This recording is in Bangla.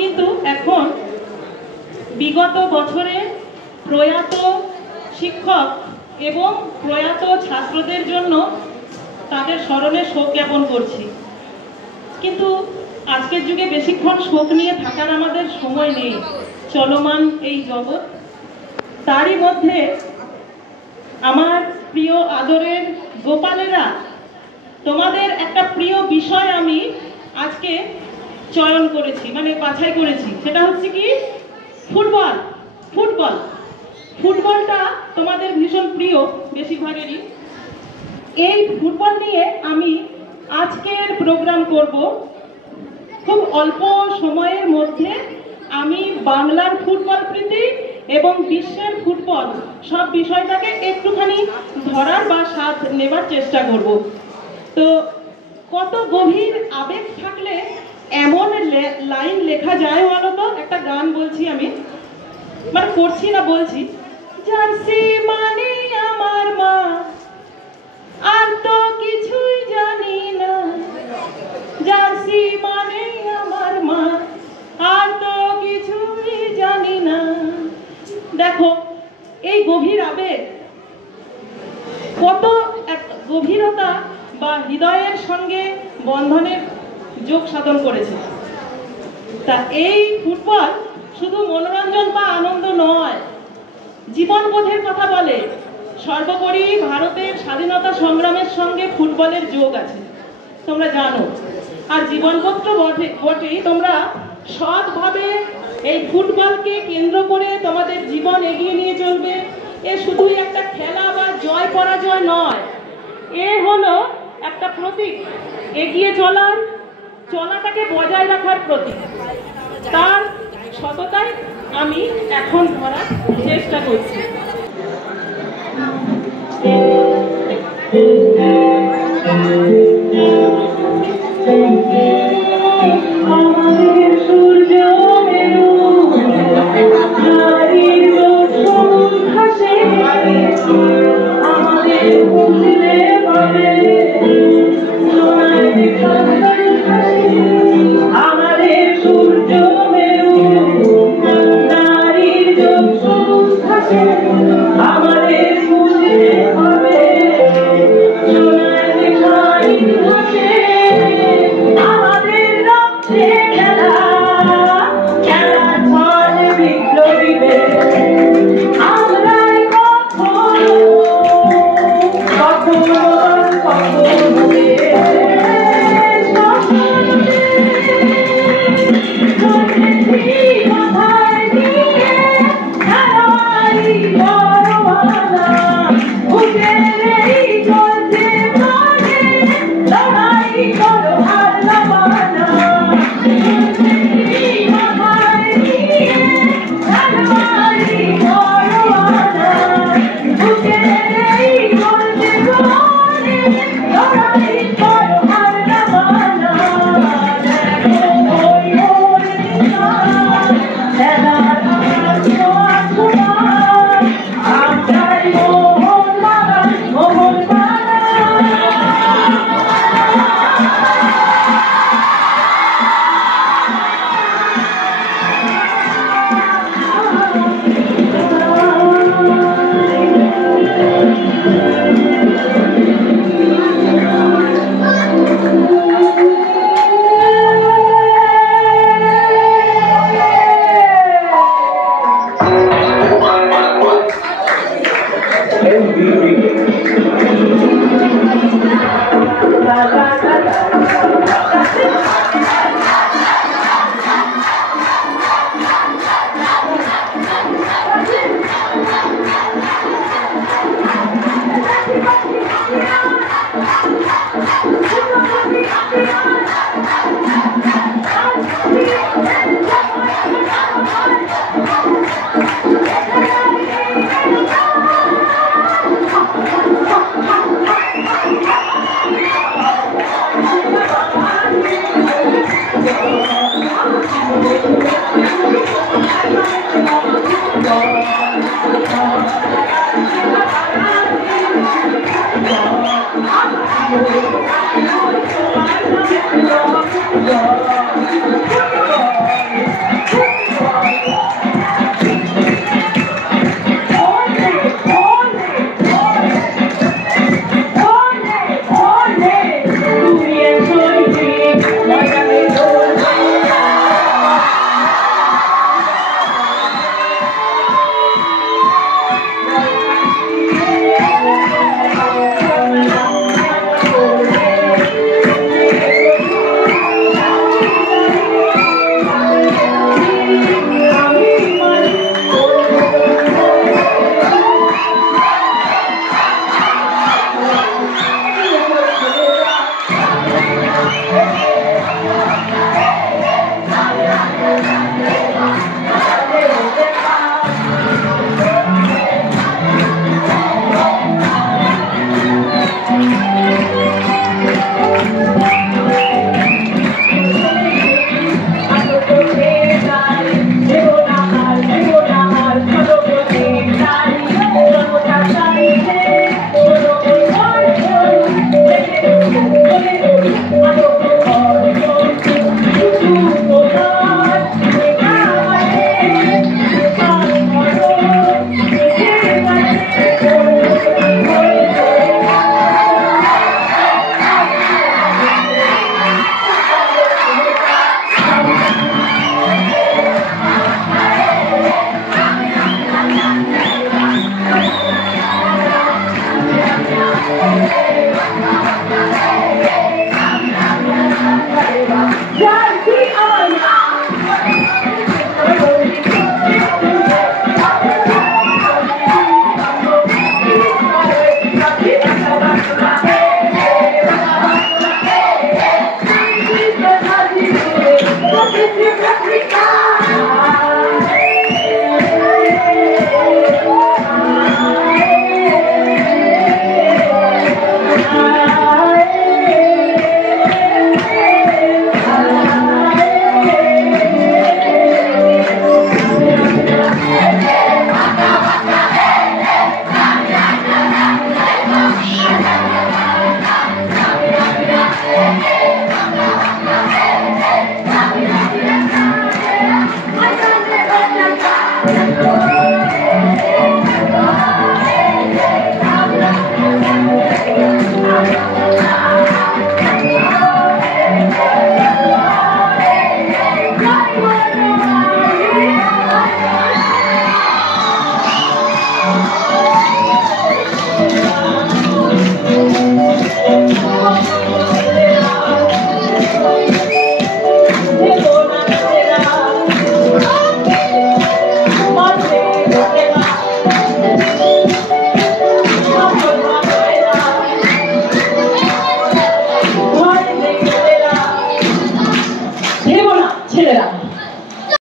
কিন্তু এখন বিগত বছরে প্রয়াত শিক্ষক এবং প্রয়াত ছাত্রদের জন্য তাদের স্মরণে শোক জ্ঞাপন করছি। কিন্তু আজকের যুগে বেশিক্ষণ শোক নিয়ে থাকার আমাদের সময় নেই, চলমান এই জগৎ। তারই মধ্যে আমার প্রিয় আদরের গোপালেরা, তোমাদের একটা প্রিয় বিষয় আমি আজকে চয়ন করেছি, মানে বাছাই করেছি। সেটা হচ্ছে কি, ফুটবল। ফুটবল ফুটবলটা তোমাদের ভীষণ প্রিয় বেশিরভাগেরই। এই ফুটবল নিয়ে আমি আজকের প্রোগ্রাম করব। খুব অল্প সময়ের মধ্যে আমি বাংলার ফুটবল প্রীতি এবং বিশ্বের ফুটবল সব বিষয়টাকে একটুখানি ধরার বা স্বাদ নেবার চেষ্টা করব। তো কত গভীর আবেগ থাকলে এমন লাইন লেখা যায় বলো তো। একটা গান বলছি আমি, মানে করছি না, বলছি। জার্সি মানে আমার মা, আর তো কিছুই জানি না। জার্সি মানে আমার মা, আর তো কিছুই জানি না। দেখো এই গভীর আবেগ কত এক গভীরতা বা হৃদয়ের সঙ্গে বন্ধনের যোগ সাধন করেছে। তা এই ফুটবল শুধু মনোরঞ্জন বা আনন্দ নয়, জীবনবোধের কথা বলে। সর্বোপরি ভারতের স্বাধীনতা সংগ্রামের সঙ্গে ফুটবলের যোগ আছে, তোমরা জানো। আর জীবনবোধ তো বটেই। তোমরা সৎভাবে এই ফুটবলকে কেন্দ্র করে তোমাদের জীবন এগিয়ে নিয়ে চলবে। এ শুধুই একটা খেলা বা জয় পরাজয় নয়, এ হলো একটা প্রতীক, এগিয়ে চলাটাকে বজায় রাখার প্রতীক। তার সততাই আমি এখন ধরার চেষ্টা করছি।